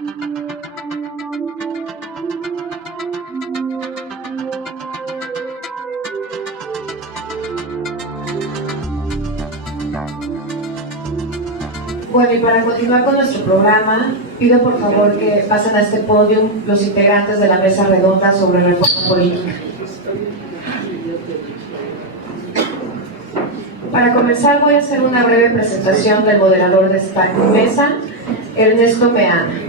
Bueno, y para continuar con nuestro programa, pido por favor que pasen a este podio los integrantes de la mesa redonda sobre reforma política. Para comenzar voy a hacer una breve presentación del moderador de esta mesa, Ernesto Meana.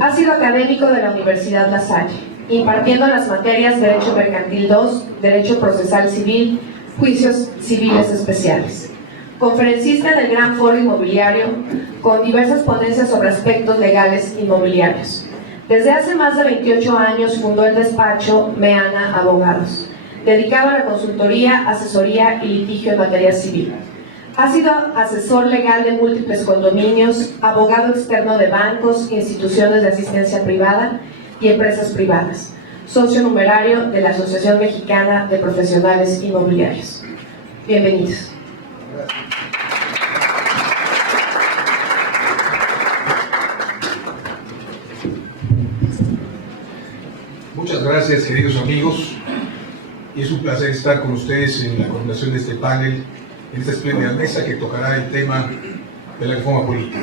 Ha sido académico de la Universidad La Salle, impartiendo las materias Derecho Mercantil 2, Derecho Procesal Civil, Juicios Civiles Especiales. Conferencista del Gran Foro Inmobiliario, con diversas ponencias sobre aspectos legales inmobiliarios. Desde hace más de 28 años fundó el despacho Meana Abogados, dedicado a la consultoría, asesoría y litigio en materia civil. Ha sido asesor legal de múltiples condominios, abogado externo de bancos, instituciones de asistencia privada y empresas privadas, socio numerario de la Asociación Mexicana de Profesionales Inmobiliarios. Bienvenidos. Muchas gracias, queridos amigos, y es un placer estar con ustedes en la coordinación de este panel, en esta espléndida mesa que tocará el tema de la reforma política.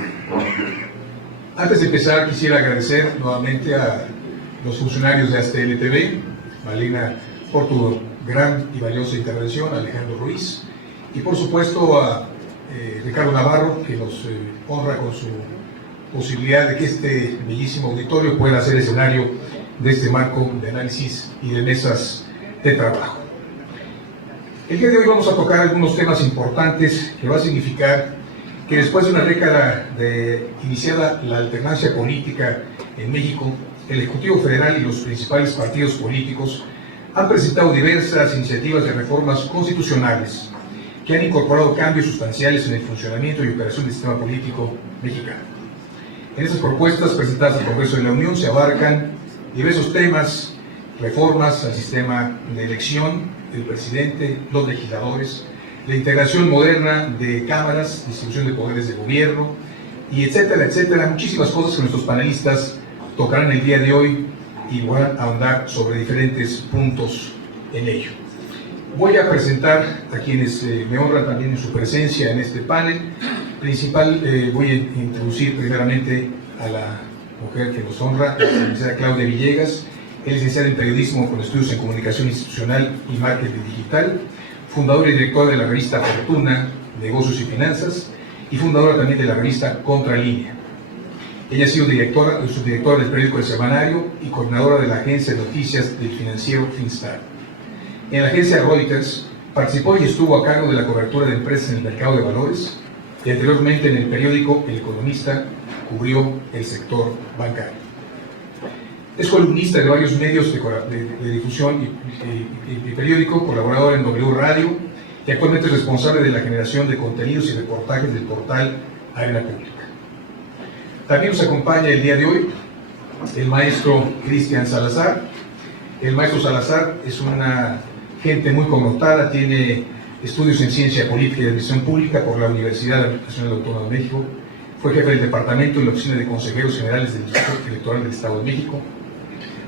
Antes de empezar, quisiera agradecer nuevamente a los funcionarios de ASTL TV, Malena, por tu gran y valiosa intervención, a Alejandro Ruiz, y por supuesto a Ricardo Navarro, que nos honra con su posibilidad de que este bellísimo auditorio pueda ser escenario de este marco de análisis y de mesas de trabajo. El día de hoy vamos a tocar algunos temas importantes que va a significar que después de una década de iniciada la alternancia política en México, el Ejecutivo Federal y los principales partidos políticos han presentado diversas iniciativas de reformas constitucionales que han incorporado cambios sustanciales en el funcionamiento y operación del sistema político mexicano. En estas propuestas presentadas al Congreso de la Unión se abarcan diversos temas: reformas al sistema de elección del presidente, los legisladores, la integración moderna de cámaras, distribución de poderes de gobierno, y etcétera, etcétera. Muchísimas cosas que nuestros panelistas tocarán el día de hoy y van a ahondar sobre diferentes puntos en ello. Voy a presentar a quienes me honran también en su presencia en este panel. Voy a introducir primeramente a la mujer que nos honra, la licenciada Claudia Villegas. Es licenciada en Periodismo con estudios en Comunicación Institucional y Marketing Digital, fundadora y directora de la revista Fortuna, Negocios y Finanzas, y fundadora también de la revista Contralínea. Ella ha sido subdirectora del periódico El Semanario y coordinadora de la agencia de noticias del financiero Finstar. En la agencia Reuters participó y estuvo a cargo de la cobertura de empresas en el mercado de valores, y anteriormente en el periódico El Economista cubrió el sector bancario. Es columnista de varios medios de difusión y periódico, colaborador en W Radio, y actualmente es responsable de la generación de contenidos y reportajes del portal Arena Pública. También nos acompaña el día de hoy el maestro Cristian Salazar. El maestro Salazar es una gente muy connotada, tiene estudios en Ciencia Política y Administración Pública por la Universidad Nacional Autónoma de México. Fue jefe del departamento de la Oficina de Consejeros Generales del Instituto Electoral del Estado de México.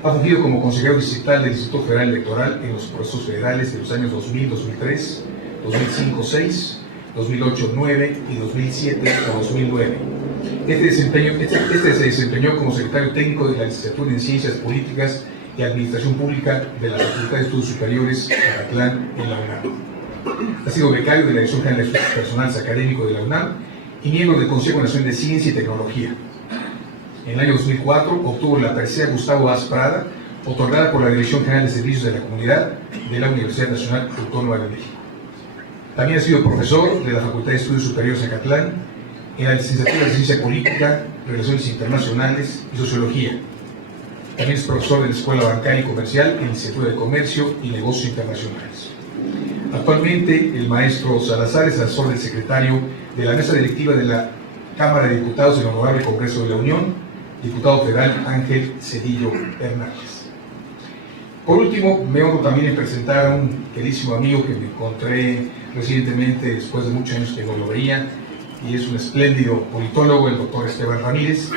Ha fungido como consejero distrital del Instituto Federal Electoral en los procesos federales de los años 2000, 2003, 2005, 2006, 2008, 2009 y 2007 a 2009. Este se desempeñó como secretario técnico de la licenciatura en Ciencias Políticas y Administración Pública de la Facultad de Estudios Superiores Acatlán en la UNAM. Ha sido becario de la Dirección General de Estudios Personales Académicos de la UNAM y miembro del Consejo Nacional de Ciencia y Tecnología. En el año 2004 obtuvo la tercera Gustavo Vaz Prada, otorgada por la Dirección General de Servicios de la Comunidad de la Universidad Nacional Autónoma de México. También ha sido profesor de la Facultad de Estudios Superiores Acatlán en la licenciatura de Ciencia Política, Relaciones Internacionales y Sociología. También es profesor de la Escuela Bancaria y Comercial en la Licenciatura de Comercio y Negocios Internacionales. Actualmente, el maestro Salazar es asesor del secretario de la Mesa Directiva de la Cámara de Diputados del Honorable Congreso de la Unión, diputado federal Ángel Cedillo Hernández. Por último, me honro también en presentar a un queridísimo amigo que me encontré recientemente, después de muchos años que no lo veía, y es un espléndido politólogo, el doctor Esteban Ramírez,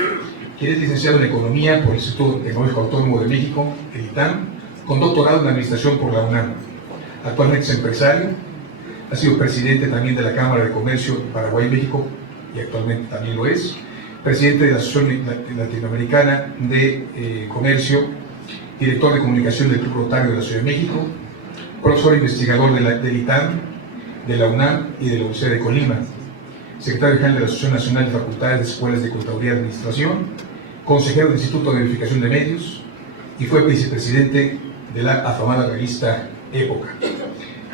quien es licenciado en Economía por el Instituto Tecnológico Autónomo de México, el ITAM, con doctorado en Administración por la UNAM. Actualmente es empresario, ha sido presidente también de la Cámara de Comercio Paraguay-México, y actualmente también lo es, presidente de la Asociación Latinoamericana de Comercio, director de comunicación del Club Rotario de la Ciudad de México, profesor investigador del ITAM, de la UNAM y de la Universidad de Colima, secretario general de la Asociación Nacional de Facultades de Escuelas de Contaduría y Administración, consejero del Instituto de Verificación de Medios y fue vicepresidente de la afamada revista Época.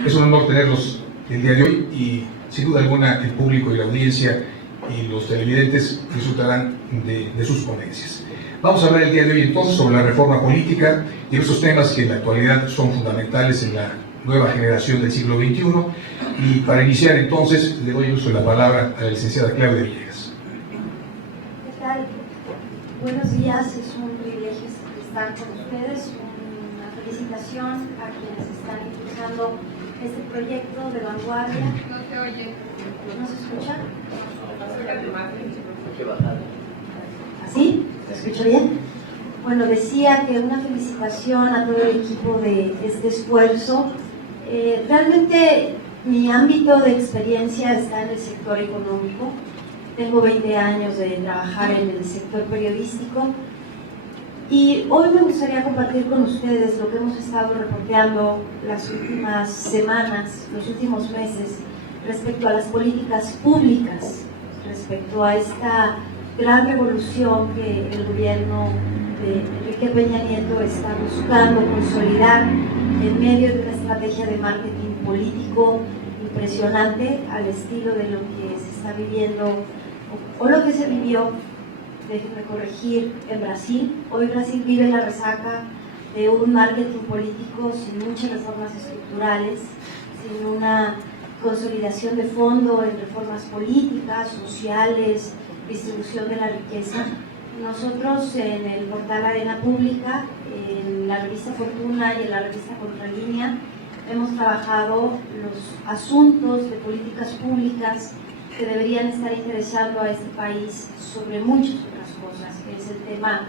Es un honor tenerlos el día de hoy y sin duda alguna el público y la audiencia y los televidentes disfrutarán de sus ponencias. Vamos a hablar el día de hoy entonces sobre la reforma política y esos temas que en la actualidad son fundamentales en la nueva generación del siglo XXI. Y para iniciar entonces le doy uso de la palabra a la licenciada Claudia Villegas. ¿Qué tal? Buenos días, es un privilegio estar con ustedes, una felicitación a quienes están impulsando este proyecto de vanguardia. No se oye. ¿No se escucha? ¿Así? ¿Se escucha bien? Bueno, decía que una felicitación a todo el equipo de este esfuerzo. Realmente mi ámbito de experiencia está en el sector económico. Tengo 20 años de trabajar en el sector periodístico y hoy me gustaría compartir con ustedes lo que hemos estado reporteando las últimas semanas, los últimos meses, respecto a las políticas públicas, respecto a esta gran revolución que el gobierno de Enrique Peña Nieto está buscando consolidar en medio de una estrategia de marketing político impresionante al estilo de lo que se está viviendo o lo que se vivió, déjenme corregir, en Brasil. Hoy Brasil vive la resaca de un marketing político sin muchas reformas estructurales, sin una consolidación de fondo en reformas políticas, sociales, distribución de la riqueza. Nosotros en el portal Arena Pública, en la revista Fortuna y en la revista Contralínea, hemos trabajado los asuntos de políticas públicas que deberían estar interesando a este país sobre muchas otras cosas, que es el tema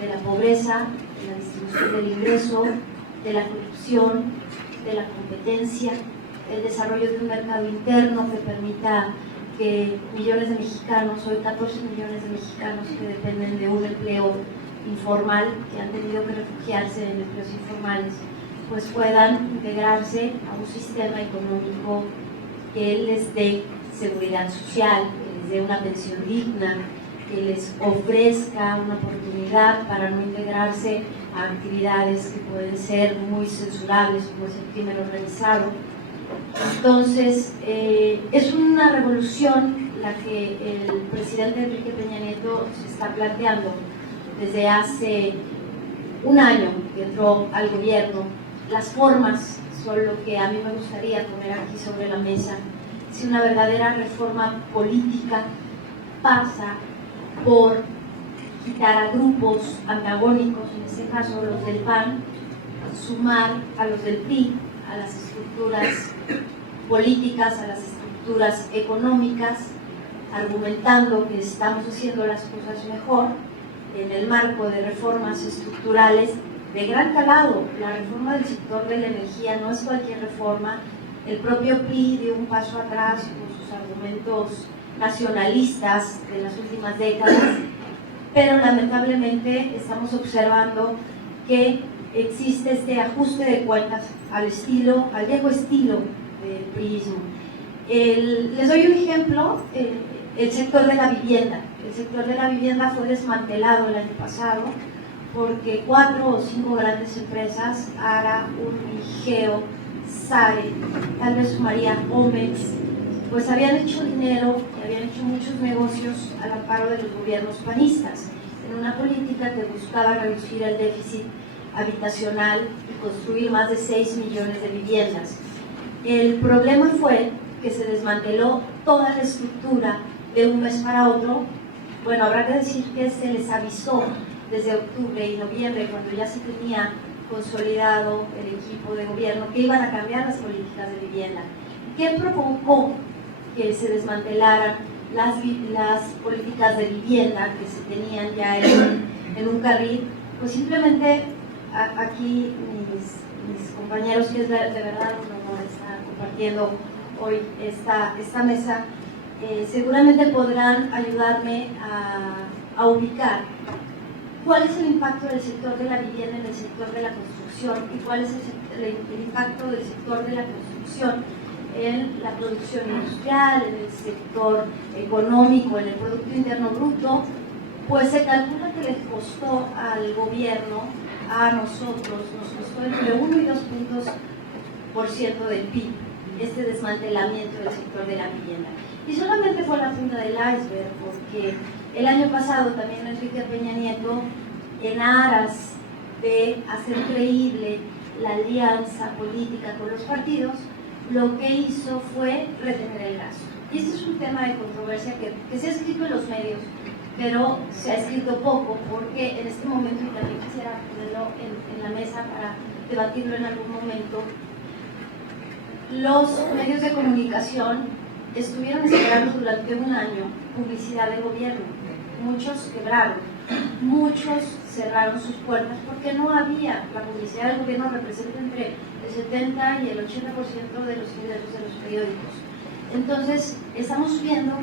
de la pobreza, de la distribución del ingreso, de la corrupción, de la competencia, el desarrollo de un mercado interno que permita que millones de mexicanos, hoy 14 millones de mexicanos que dependen de un empleo informal, que han tenido que refugiarse en empleos informales, pues puedan integrarse a un sistema económico que les dé seguridad social, que les dé una pensión digna, que les ofrezca una oportunidad para no integrarse a actividades que pueden ser muy censurables, como es el crimen organizado. Entonces, es una revolución la que el presidente Enrique Peña Nieto se está planteando desde hace un año que entró al gobierno. Las formas son lo que a mí me gustaría poner aquí sobre la mesa. Si una verdadera reforma política pasa por quitar a grupos antagónicos, en este caso los del PAN, sumar a los del PRI, a las estructuras políticas, a las estructuras económicas, argumentando que estamos haciendo las cosas mejor en el marco de reformas estructurales de gran calado. La reforma del sector de la energía no es cualquier reforma. El propio PRI dio un paso atrás con sus argumentos nacionalistas de las últimas décadas, pero lamentablemente estamos observando que existe este ajuste de cuentas al viejo estilo del priismo. Les doy un ejemplo, el sector de la vivienda. El sector de la vivienda fue desmantelado el año pasado porque 4 o 5 grandes empresas, ARA, Urmigeo, SARE, tal vez sumaría Omex, pues habían hecho dinero y habían hecho muchos negocios al amparo de los gobiernos panistas, en una política que buscaba reducir el déficit habitacional y construir más de 6 millones de viviendas. El problema fue que se desmanteló toda la estructura de un mes para otro. Bueno, habrá que decir que se les avisó desde octubre y noviembre, cuando ya se tenía consolidado el equipo de gobierno, que iban a cambiar las políticas de vivienda. ¿Qué provocó que se desmantelaran las políticas de vivienda que se tenían ya en un carril, pues simplemente aquí mis compañeros, que es de verdad un honor estar compartiendo hoy esta mesa, seguramente podrán ayudarme a ubicar cuál es el impacto del sector de la vivienda en el sector de la construcción y cuál es el impacto del sector de la construcción en la producción industrial, en el sector económico, en el Producto Interno Bruto. Pues se calcula que les costó al gobierno, a nosotros, nos costó entre 1 y 2 puntos por ciento del PIB este desmantelamiento del sector de la vivienda. Y solamente fue la punta del iceberg, porque el año pasado también Enrique Peña Nieto, en aras de hacer creíble la alianza política con los partidos, lo que hizo fue retener el gasto. Y este es un tema de controversia que se ha escrito en los medios, pero se ha escrito poco, porque en este momento, y también quisiera ponerlo en la mesa para debatirlo en algún momento, los medios de comunicación estuvieron esperando durante un año publicidad del gobierno. Muchos quebraron, muchos cerraron sus puertas porque no había. La publicidad del gobierno representa entre el 70 y el 80% de los ingresos de los periódicos. Entonces, estamos viendo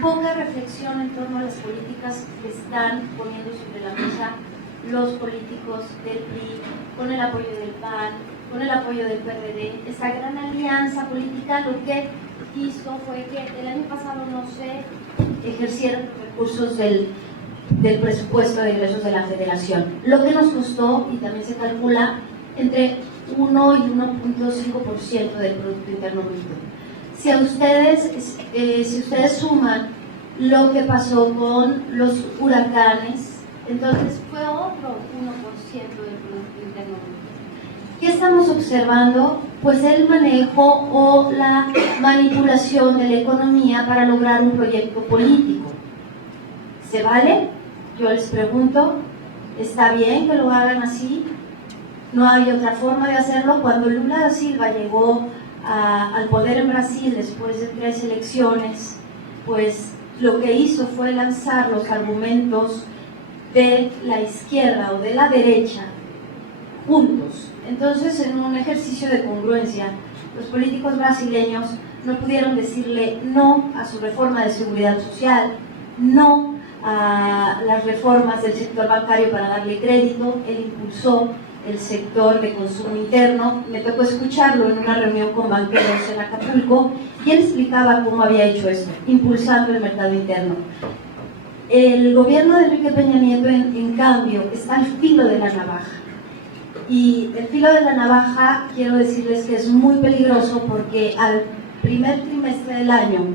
poca reflexión en torno a las políticas que están poniendo sobre la mesa los políticos del PRI, con el apoyo del PAN, con el apoyo del PRD. Esta gran alianza política lo que hizo fue que el año pasado no se ejercieron los recursos del presupuesto de ingresos de la Federación, lo que nos costó, y también se calcula, entre 1 y 1.5% del Producto Interno Bruto. Si ustedes suman lo que pasó con los huracanes, entonces fue otro 1% del Producto Interno Bruto. ¿Qué estamos observando? Pues el manejo o la manipulación de la economía para lograr un proyecto político. ¿Se vale? Yo les pregunto, ¿está bien que lo hagan así? No hay otra forma de hacerlo. Cuando Lula da Silva llegó al poder en Brasil después de 3 elecciones, pues lo que hizo fue lanzar los argumentos de la izquierda o de la derecha juntos. Entonces, en un ejercicio de congruencia, los políticos brasileños no pudieron decirle no a su reforma de seguridad social, no a las reformas del sector bancario para darle crédito. Él impulsó el sector de consumo interno. Me tocó escucharlo en una reunión con banqueros en Acapulco y él explicaba cómo había hecho esto, impulsando el mercado interno. El gobierno de Enrique Peña Nieto, en cambio, está al filo de la navaja. Y el filo de la navaja, quiero decirles que es muy peligroso, porque al primer trimestre del año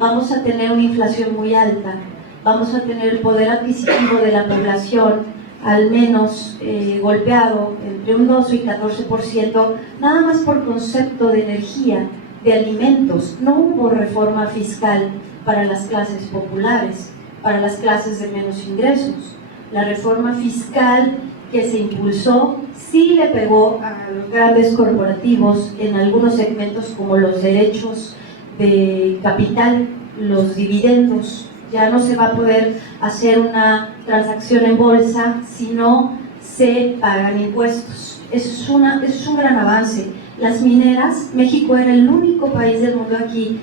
vamos a tener una inflación muy alta, vamos a tener el poder adquisitivo de la población al menos golpeado entre un 12 y 14%, nada más por concepto de energía, de alimentos. No hubo reforma fiscal para las clases populares, para las clases de menos ingresos. La reforma fiscal que se impulsó sí le pegó a los grandes corporativos en algunos segmentos, como los derechos de capital, los dividendos. Ya no se va a poder hacer una transacción en bolsa si no se pagan impuestos. Eso es un gran avance. Las mineras, México era el único país del mundo aquí,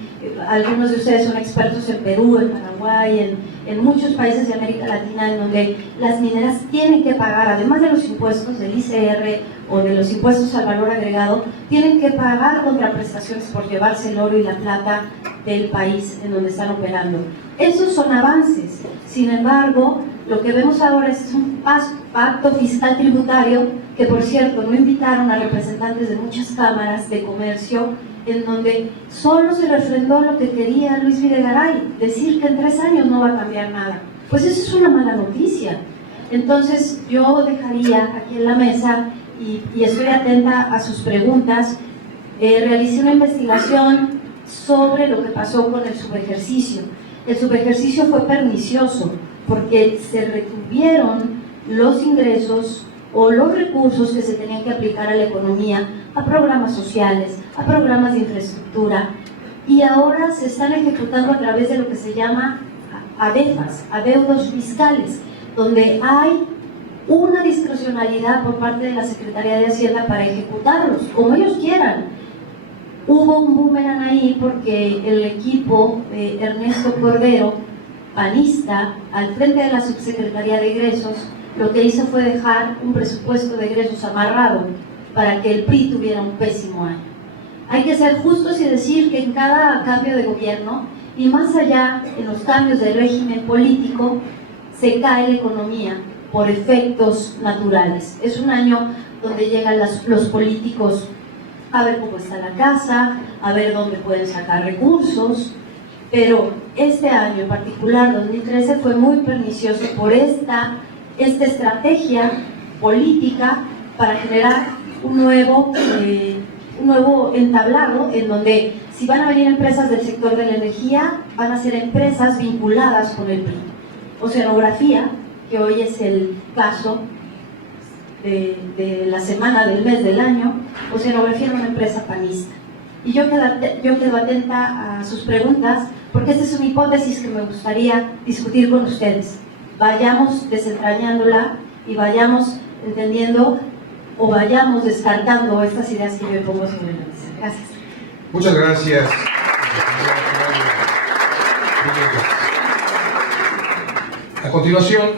algunos de ustedes son expertos en Perú, en Paraguay, en muchos países de América Latina, en donde las mineras tienen que pagar, además de los impuestos del ICR o de los impuestos al valor agregado, tienen que pagar contraprestaciones por llevarse el oro y la plata del país en donde están operando. Esos son avances. Sin embargo, lo que vemos ahora es un pacto fiscal tributario, que por cierto no invitaron a representantes de muchas cámaras de comercio, en donde solo se refrendó lo que quería Luis Videgaray, decir que en 3 años no va a cambiar nada. Pues eso es una mala noticia. Entonces yo dejaría aquí en la mesa, y estoy atenta a sus preguntas, realicé una investigación sobre lo que pasó con el subejercicio. El subejercicio fue pernicioso porque se retuvieron los ingresos o los recursos que se tenían que aplicar a la economía, a programas sociales, a programas de infraestructura, y ahora se están ejecutando a través de lo que se llama ADEFAS, adeudos fiscales, donde hay una discrecionalidad por parte de la Secretaría de Hacienda para ejecutarlos, como ellos quieran. Hubo un boomerang ahí porque el equipo de Ernesto Cordero, panista, al frente de la Subsecretaría de Egresos, lo que hizo fue dejar un presupuesto de egresos amarrado para que el PRI tuviera un pésimo año. Hay que ser justos y decir que en cada cambio de gobierno, y más allá en los cambios de régimen político, se cae la economía por efectos naturales. Es un año donde llegan los políticos a ver cómo está la casa, a ver dónde pueden sacar recursos, pero este año en particular, 2013, fue muy pernicioso por esta estrategia política para generar un nuevo entablado en donde si van a venir empresas del sector de la energía, van a ser empresas vinculadas con el PRI. Oceanografía, que hoy es el caso de la semana, del mes, del año, Oceanografía era una empresa panista. Y yo quedo atenta a sus preguntas, porque esta es una hipótesis que me gustaría discutir con ustedes. Vayamos desentrañándola y vayamos entendiendo o vayamos descartando estas ideas que yo pongo sobre la mesa. Gracias. Muchas gracias. A continuación,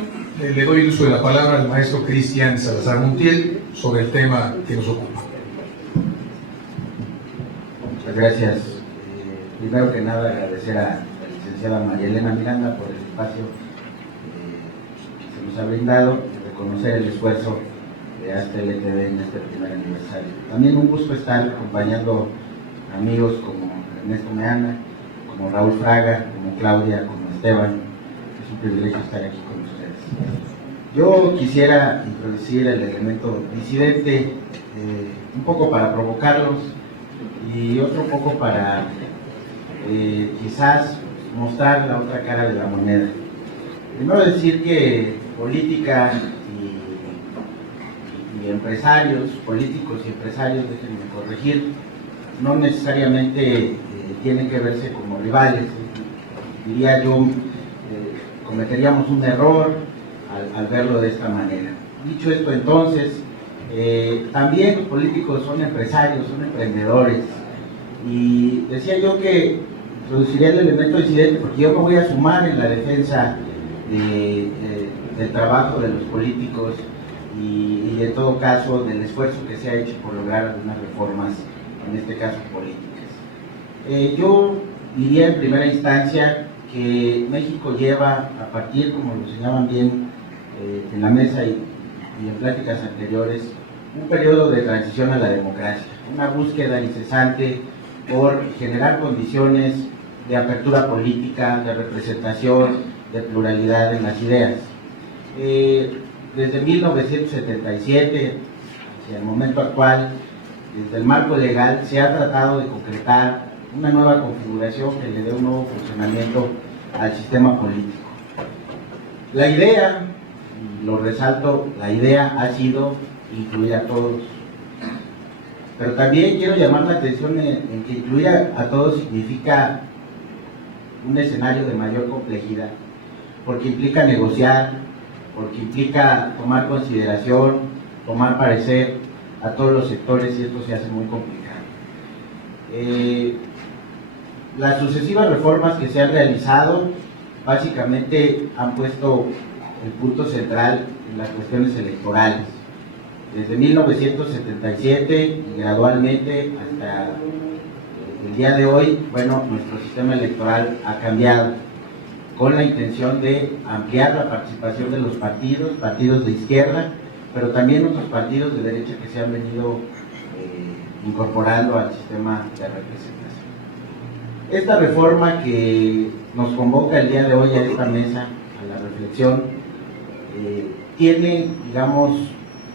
le doy el uso de la palabra al maestro Cristian Salazar Montiel sobre el tema que nos ocupa. Muchas gracias. Primero que nada, agradecer a la licenciada María Elena Miranda por el espacio que se nos ha brindado y reconocer el esfuerzo de ASTLTV en este primer aniversario. También un gusto estar acompañando amigos como Ernesto Meana, como Raúl Fraga, como Claudia, como Esteban. Es un privilegio estar aquí con ustedes. Yo quisiera introducir el elemento disidente, un poco para provocarlos y otro poco para quizás mostrar la otra cara de la moneda. Primero decir que política y empresarios, políticos y empresarios, déjenme corregir, no necesariamente tienen que verse como rivales. Diría yo, cometeríamos un error al verlo de esta manera. Dicho esto, entonces, también los políticos son empresarios, son emprendedores, y decía yo que introduciría el elemento disidente porque yo me voy a sumar en la defensa del trabajo de los políticos y en todo caso del esfuerzo que se ha hecho por lograr algunas reformas, en este caso políticas. Yo diría en primera instancia que México lleva, a partir, como lo señalaban bien en la mesa y en pláticas anteriores, un periodo de transición a la democracia, una búsqueda incesante por generar condiciones de apertura política, de representación, de pluralidad en las ideas. Desde 1977 hacia el momento actual, desde el marco legal, se ha tratado de concretar una nueva configuración que le dé un nuevo funcionamiento al sistema político. La idea, lo resalto, la idea ha sido incluir a todos. Pero también quiero llamar la atención en que incluir a todos significa un escenario de mayor complejidad, porque implica negociar, porque implica tomar consideración, tomar parecer a todos los sectores, y esto se hace muy complicado. Las sucesivas reformas que se han realizado básicamente han puesto el punto central en las cuestiones electorales. Desde 1977 y gradualmente hasta el día de hoy, bueno, nuestro sistema electoral ha cambiado con la intención de ampliar la participación de los partidos de izquierda, pero también otros partidos de derecha que se han venido incorporando al sistema de representación. Esta reforma que nos convoca el día de hoy a esta mesa, a la reflexión, tiene, digamos,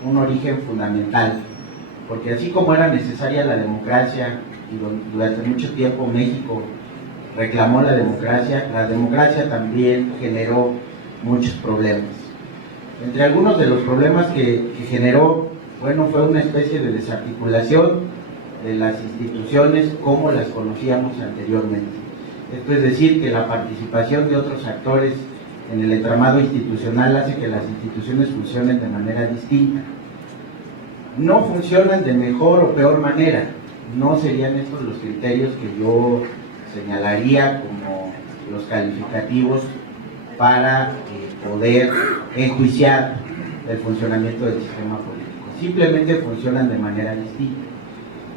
un origen fundamental, porque así como era necesaria la democracia y durante mucho tiempo México reclamó la democracia también generó muchos problemas. Entre algunos de los problemas que generó, bueno, fue una especie de desarticulación de las instituciones como las conocíamos anteriormente. Esto es decir, que la participación de otros actores en el entramado institucional hace que las instituciones funcionen de manera distinta. No funcionan de mejor o peor manera, no serían estos los criterios que yo señalaría como los calificativos para poder enjuiciar el funcionamiento del sistema político. Simplemente funcionan de manera distinta.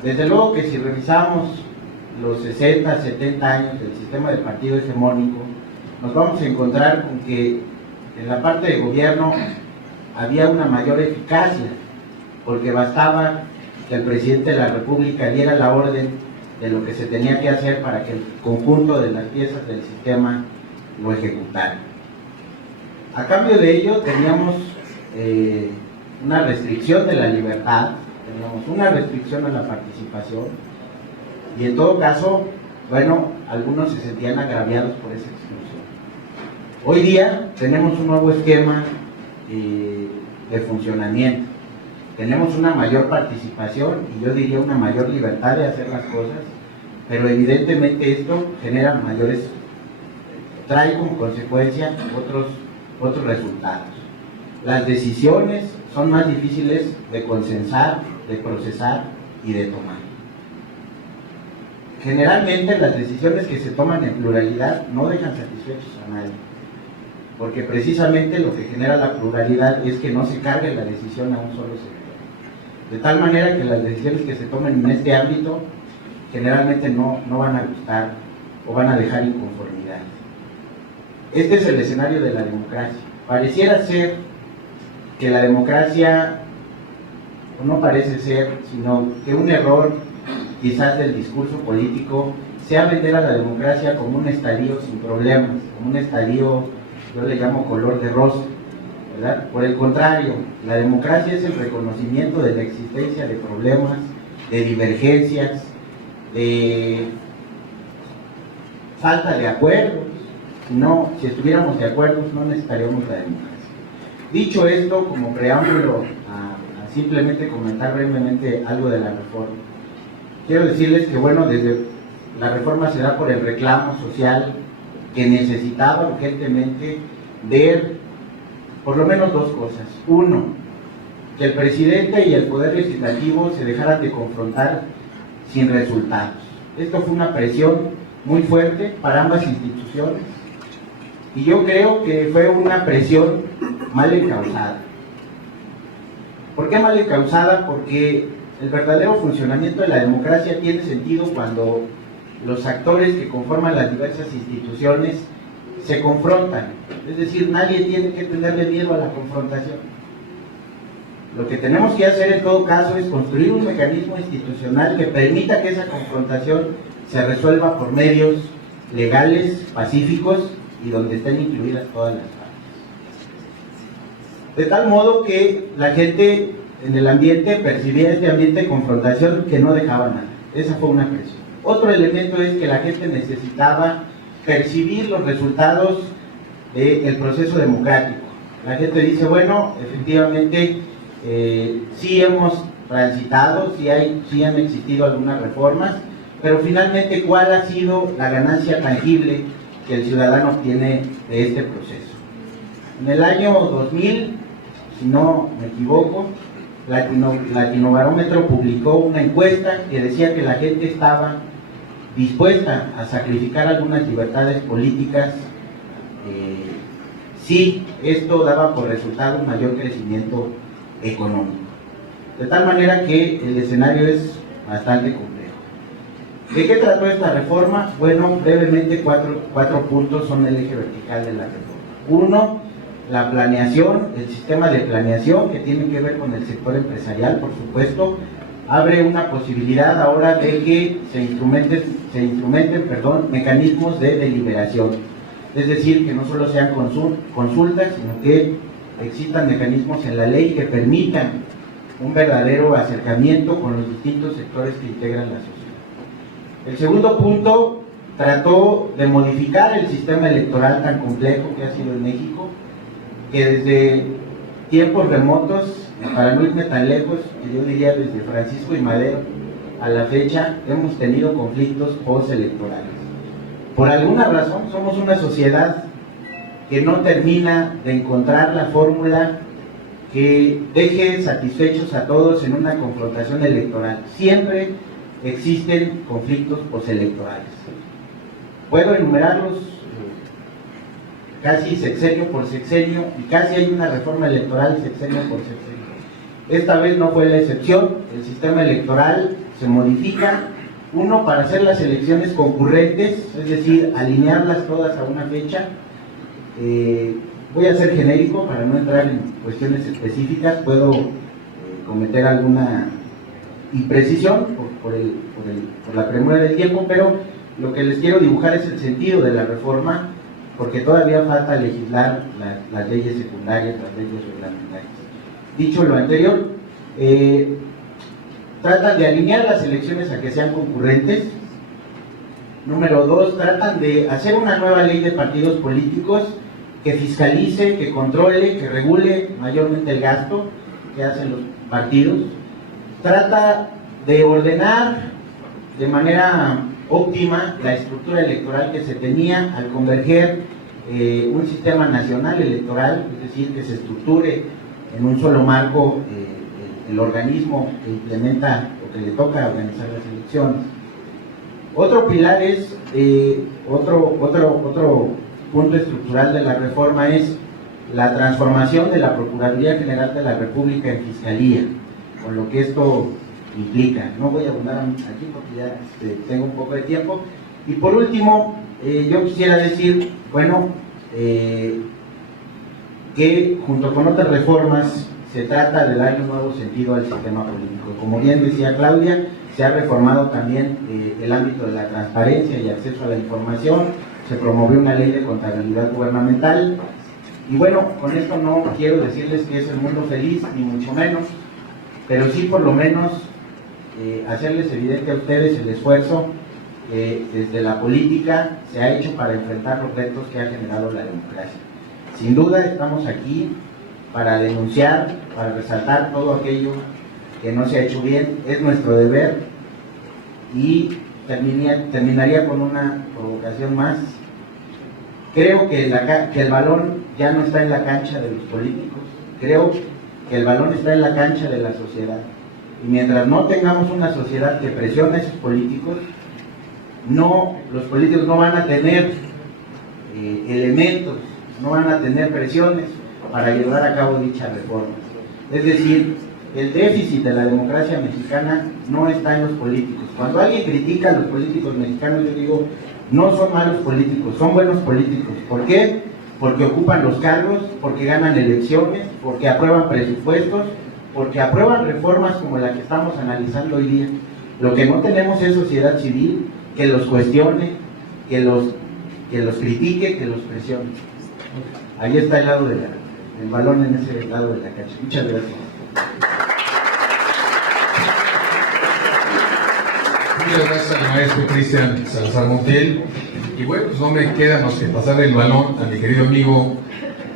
Desde luego que si revisamos los 60, 70 años del sistema de partido hegemónico, nos vamos a encontrar con que en la parte de gobierno había una mayor eficacia, porque bastaba que el presidente de la República diera la orden de lo que se tenía que hacer para que el conjunto de las piezas del sistema lo ejecutara. A cambio de ello teníamos una restricción de la libertad, teníamos una restricción a la participación, y en todo caso, bueno, algunos se sentían agraviados por esa exclusión. Hoy día tenemos un nuevo esquema de funcionamiento, tenemos una mayor participación y yo diría una mayor libertad de hacer las cosas, pero evidentemente esto genera trae como consecuencia otros resultados. Las decisiones son más difíciles de consensar, de procesar y de tomar. Generalmente las decisiones que se toman en pluralidad no dejan satisfechos a nadie, porque precisamente lo que genera la pluralidad es que no se cargue la decisión a un solo sector. De tal manera que las decisiones que se tomen en este ámbito generalmente no van a gustar o van a dejar inconformidad. Este es el escenario de la democracia. Pareciera ser que la democracia, no parece ser, sino que un error quizás del discurso político sea vender a la democracia como un estadio sin problemas, como un estadio, yo le llamo color de rosa, ¿verdad? Por el contrario, la democracia es el reconocimiento de la existencia de problemas, de divergencias, de falta de acuerdos. Si estuviéramos de acuerdo, no necesitaríamos la democracia. Dicho esto, como preámbulo a simplemente comentar brevemente algo de la reforma, quiero decirles que, bueno, desde la reforma se da por el reclamo social que necesitaba urgentemente ver por lo menos dos cosas. Uno, que el presidente y el poder legislativo se dejaran de confrontar sin resultados. Esto fue una presión muy fuerte para ambas instituciones y yo creo que fue una presión mal encausada. ¿Por qué mal encausada? Porque el verdadero funcionamiento de la democracia tiene sentido cuando los actores que conforman las diversas instituciones se confrontan. Es decir, nadie tiene que tenerle miedo a la confrontación. Lo que tenemos que hacer en todo caso es construir un mecanismo institucional que permita que esa confrontación se resuelva por medios legales, pacíficos y donde estén incluidas todas las partes. De tal modo que la gente en el ambiente percibía este ambiente de confrontación que no dejaba nada. Esa fue una presión. Otro elemento es que la gente necesitaba percibir los resultados del proceso democrático. La gente dice, bueno, efectivamente, sí hemos transitado, sí han existido algunas reformas, pero finalmente, ¿cuál ha sido la ganancia tangible que el ciudadano obtiene de este proceso? En el año 2000, si no me equivoco, Latinobarómetro publicó una encuesta que decía que la gente estaba dispuesta a sacrificar algunas libertades políticas si esto daba por resultado un mayor crecimiento económico. De tal manera que el escenario es bastante complejo. ¿De qué trató esta reforma? Bueno, brevemente cuatro puntos son el eje vertical de la reforma. Uno, la planeación, el sistema de planeación que tiene que ver con el sector empresarial, por supuesto, abre una posibilidad ahora de que se instrumenten mecanismos de deliberación. Es decir, que no solo sean consultas, sino que existan mecanismos en la ley que permitan un verdadero acercamiento con los distintos sectores que integran la sociedad. El segundo punto trató de modificar el sistema electoral tan complejo que ha sido en México, que desde tiempos remotos, para no irme tan lejos, yo diría desde Francisco y Madero, a la fecha hemos tenido conflictos postelectorales. Por alguna razón somos una sociedad que no termina de encontrar la fórmula que deje satisfechos a todos en una confrontación electoral. Siempre existen conflictos postelectorales. Puedo enumerarlos casi sexenio por sexenio, y casi hay una reforma electoral sexenio por sexenio. Esta vez no fue la excepción. El sistema electoral se modifica, uno, para hacer las elecciones concurrentes, es decir, alinearlas todas a una fecha. Voy a ser genérico para no entrar en cuestiones específicas, puedo cometer alguna imprecisión por la premura del tiempo, pero lo que les quiero dibujar es el sentido de la reforma, porque todavía falta legislar las leyes secundarias, las leyes reglamentarias. Dicho lo anterior, tratan de alinear las elecciones a que sean concurrentes. Número 2, tratan de hacer una nueva ley de partidos políticos que fiscalice, que controle, que regule mayormente el gasto que hacen los partidos. Trata de ordenar de manera óptima la estructura electoral que se tenía al converger un sistema nacional electoral, es decir, que se estructure en un solo marco el organismo que implementa o que le toca organizar las elecciones. Otro pilar es, otro punto estructural de la reforma es la transformación de la Procuraduría General de la República en Fiscalía, con lo que esto implica. No voy a abundar aquí porque ya tengo un poco de tiempo. Y por último, yo quisiera decir, bueno, que junto con otras reformas se trata de darle un nuevo sentido al sistema político. Como bien decía Claudia, se ha reformado también el ámbito de la transparencia y acceso a la información, se promovió una ley de contabilidad gubernamental, y bueno, con esto no quiero decirles que es el mundo feliz, ni mucho menos, pero sí por lo menos hacerles evidente a ustedes el esfuerzo que desde la política se ha hecho para enfrentar los retos que ha generado la democracia. Sin duda estamos aquí para denunciar, para resaltar todo aquello que no se ha hecho bien, es nuestro deber. Y terminaría con una provocación más. Creo que el balón ya no está en la cancha de los políticos, creo que el balón está en la cancha de la sociedad. Y mientras no tengamos una sociedad que presione a esos políticos, los políticos no van a tener elementos, no van a tener presiones para llevar a cabo dichas reformas. Es decir, el déficit de la democracia mexicana no está en los políticos. Cuando alguien critica a los políticos mexicanos, yo digo, no son malos políticos, son buenos políticos. ¿Por qué? Porque ocupan los cargos, porque ganan elecciones, porque aprueban presupuestos, porque aprueban reformas como la que estamos analizando hoy día. Lo que no tenemos es sociedad civil que los cuestione, que los critique, que los presione. Ahí está el lado el balón en ese lado de la cancha. Muchas gracias. Muchas gracias al maestro Cristian Salazar Montiel. Y bueno, pues no me queda más que pasar el balón a mi querido amigo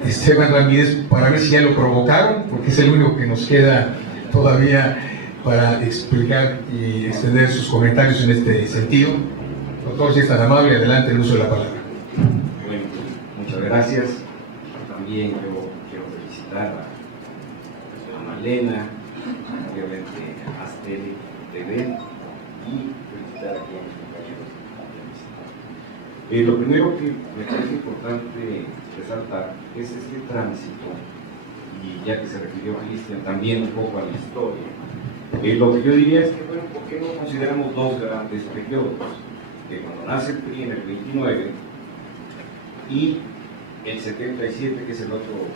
Esteban Ramírez para ver si ya lo provocaron, porque es el único que nos queda todavía para explicar y extender sus comentarios en este sentido. Doctor, si es tan amable, adelante el uso de la palabra. Bueno, muchas gracias. También yo quiero felicitar a Malena, obviamente a Asteli TV, y felicitar aquí a mis compañeros. Lo primero que me parece importante resaltar es este tránsito, y ya que se refirió Cristian también un poco a la historia, lo que yo diría es que, bueno, ¿por qué no consideramos dos grandes periodos? Que cuando nace el PRI en el 29 y el 77, que es el otro,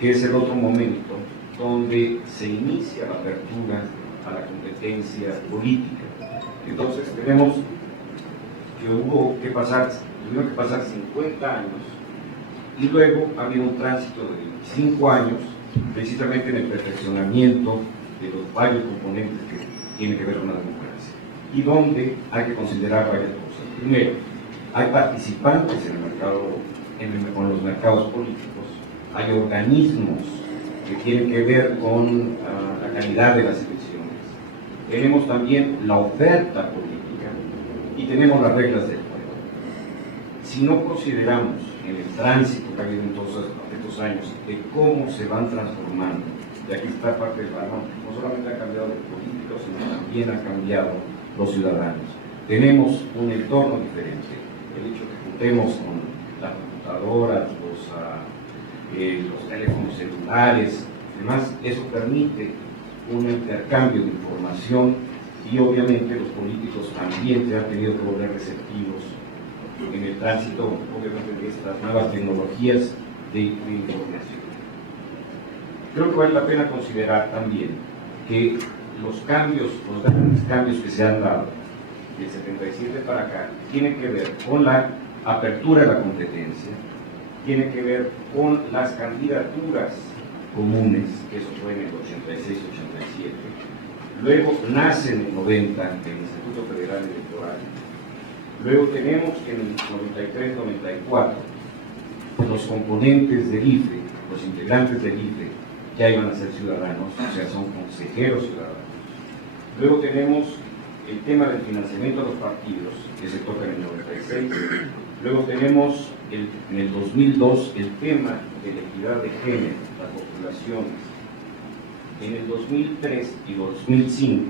que es el otro momento donde se inicia la apertura a la competencia política. Entonces tenemos que tuvieron que pasar 50 años, y luego ha habido un tránsito de 25 años, precisamente en el perfeccionamiento de los varios componentes que tienen que ver con la democracia, y donde hay que considerar varias cosas. Primero, hay participantes en el mercado, con los mercados políticos, hay organismos que tienen que ver con la calidad de las elecciones, tenemos también la oferta política y tenemos las reglas del juego. Si no consideramos en el tránsito que ha habido en todos estos años de cómo se van transformando, y aquí está parte del balón, no solamente ha cambiado los políticos, sino también ha cambiado los ciudadanos. Tenemos un entorno diferente. El hecho de que juntemos con las computadoras, los teléfonos celulares, demás, eso permite un intercambio de información y obviamente los políticos también se han tenido que volver receptivos en el tránsito, obviamente, de estas nuevas tecnologías de información. Creo que vale la pena considerar también que los grandes cambios que se han dado del 77 para acá, tienen que ver con la apertura de la competencia, tiene que ver con las candidaturas comunes, que eso fue en el 86-87. Luego nace en el 90 el Instituto Federal Electoral. Luego tenemos que en el 93-94 los componentes del IFE, los integrantes del IFE, ya iban a ser ciudadanos, o sea, son consejeros ciudadanos. Luego tenemos el tema del financiamiento de los partidos, que se toca en el 96. Luego tenemos en el 2002 el tema de la equidad de género, las postulaciones. En el 2003 y 2005,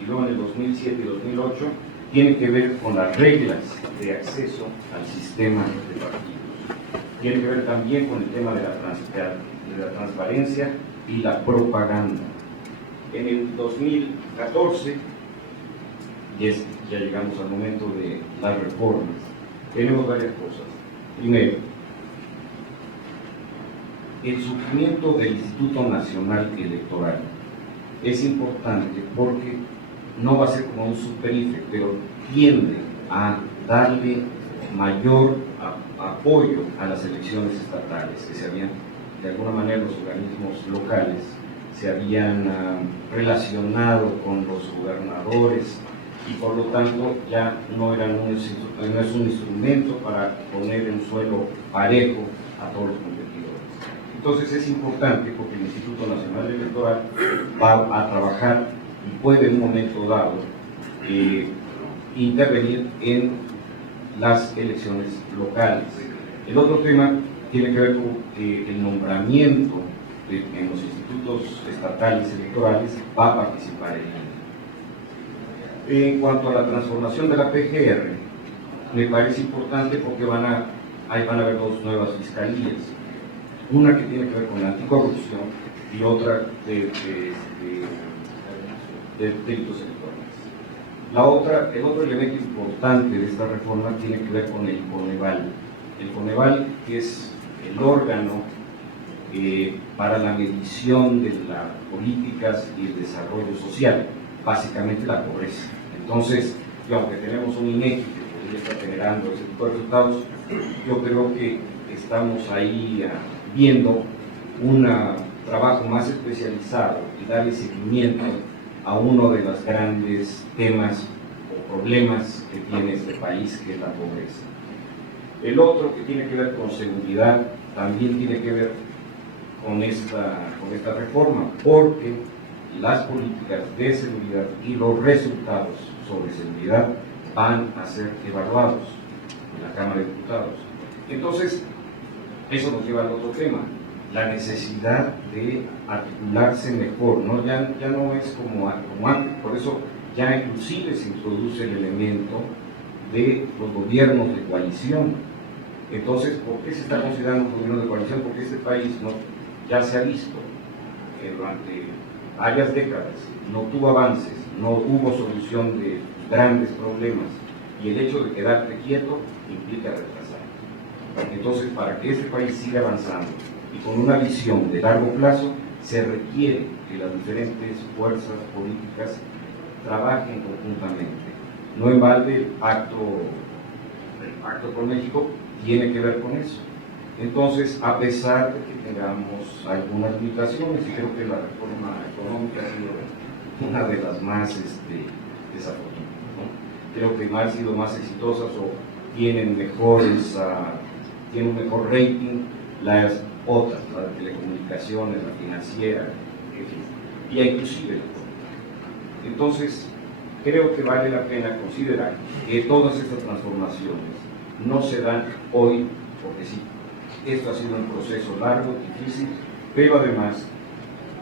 y luego en el 2007 y 2008, tiene que ver con las reglas de acceso al sistema de partidos. Tiene que ver también con el tema de la transparencia y la propaganda. En el 2014, ya llegamos al momento de las reformas, tenemos varias cosas. Primero, el surgimiento del Instituto Nacional Electoral es importante porque no va a ser como un superife, pero tiende a darle mayor apoyo a las elecciones estatales, que se habían, de alguna manera, los organismos locales se habían relacionado con los gobernadores y por lo tanto ya no es un instrumento para poner en suelo parejo a todos los competidores. Entonces es importante porque el Instituto Nacional Electoral va a trabajar y puede en un momento dado intervenir en las elecciones locales. El otro tema tiene que ver con el nombramiento en los institutos estatales electorales, va a participar en él. En cuanto a la transformación de la PGR, me parece importante porque ahí van a haber dos nuevas fiscalías, una que tiene que ver con la anticorrupción y otra de delitos electorales. El otro elemento importante de esta reforma tiene que ver con el Coneval. El Coneval, que es el órgano para la medición de las políticas y el desarrollo social, básicamente la pobreza. Entonces, aunque tenemos un INEGI que podría estar generando ese tipo de resultados, yo creo que estamos ahí viendo un trabajo más especializado y darle seguimiento a uno de los grandes temas o problemas que tiene este país, que es la pobreza. El otro, que tiene que ver con seguridad, también tiene que ver con esta reforma, porque las políticas de seguridad y los resultados sobre seguridad van a ser evaluados en la Cámara de Diputados. Entonces, eso nos lleva al otro tema, la necesidad de articularse mejor, ¿no? Ya no es como antes, por eso ya inclusive se introduce el elemento de los gobiernos de coalición. Entonces, ¿por qué se está considerando un gobierno de coalición? Porque este país ya se ha visto que durante varias décadas no tuvo avances, no hubo solución de grandes problemas, y el hecho de quedarte quieto implica retrasar. Entonces, para que este país siga avanzando y con una visión de largo plazo, se requiere que las diferentes fuerzas políticas trabajen conjuntamente. No en balde el pacto por México tiene que ver con eso. Entonces, a pesar de que tengamos algunas limitaciones, y creo que la reforma económica ha sido una de las más desafortunadas, ¿no? Creo que han sido más exitosas o tienen un mejor rating las otras, la de telecomunicaciones, la financiera, y inclusive la económica. Entonces, creo que vale la pena considerar que todas estas transformaciones no se dan hoy porque sí. Esto ha sido un proceso largo, difícil, pero además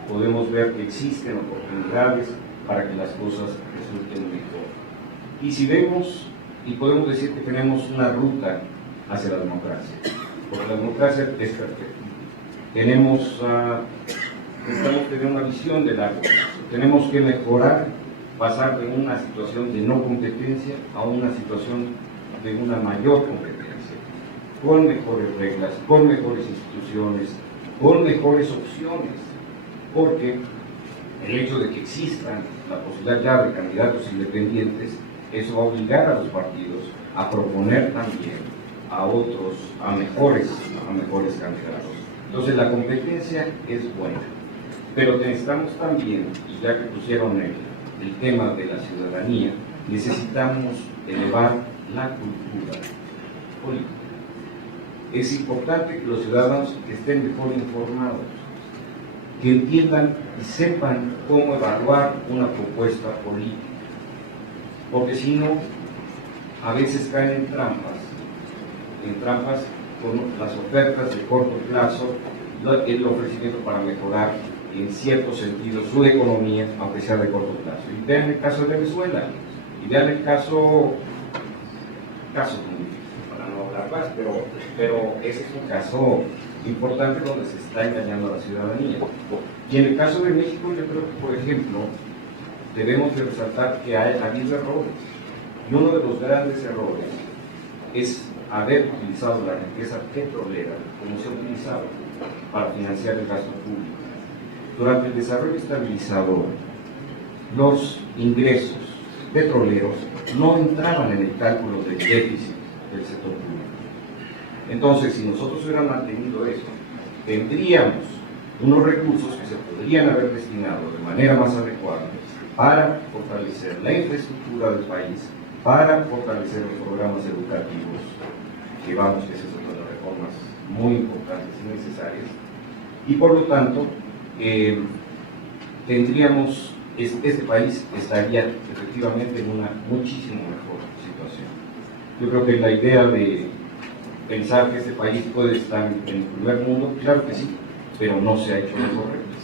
podemos ver que existen oportunidades para que las cosas resulten mejor. Y si vemos, y podemos decir que tenemos una ruta hacia la democracia, porque la democracia es perfecta. Necesitamos tener una visión de largo plazo. Tenemos que mejorar, pasar de una situación de no competencia a una situación de una mayor competencia, con mejores reglas, con mejores instituciones, con mejores opciones, porque el hecho de que exista la posibilidad ya de candidatos independientes, eso va a obligar a los partidos a proponer también a otros, a mejores candidatos. Entonces la competencia es buena, pero necesitamos también, y ya que pusieron el tema de la ciudadanía, necesitamos elevar la cultura política. Es importante que los ciudadanos estén mejor informados, que entiendan y sepan cómo evaluar una propuesta política, porque si no, a veces caen en trampas con las ofertas de corto plazo, el ofrecimiento para mejorar en cierto sentido su economía, aunque sea de corto plazo. Y vean el caso de Venezuela, y vean el caso muy difícil, para no hablar más, pero ese es un caso importante donde se está engañando a la ciudadanía. Y en el caso de México, yo creo que, por ejemplo, debemos de resaltar que ha habido errores. Y uno de los grandes errores es haber utilizado la riqueza petrolera como se ha utilizado para financiar el gasto público. Durante el desarrollo estabilizador, los ingresos petroleros no entraban en el cálculo del déficit del sector público. Entonces, si nosotros hubiéramos mantenido eso, tendríamos unos recursos que se podrían haber destinado de manera más adecuada para fortalecer la infraestructura del país, para fortalecer los programas educativos, que vamos, que esas son las reformas muy importantes y necesarias, y por lo tanto, este país estaría efectivamente en una muchísimo mejor situación. Yo creo que la idea de pensar que este país puede estar en el primer mundo, claro que sí, pero no se ha hecho lo correcto.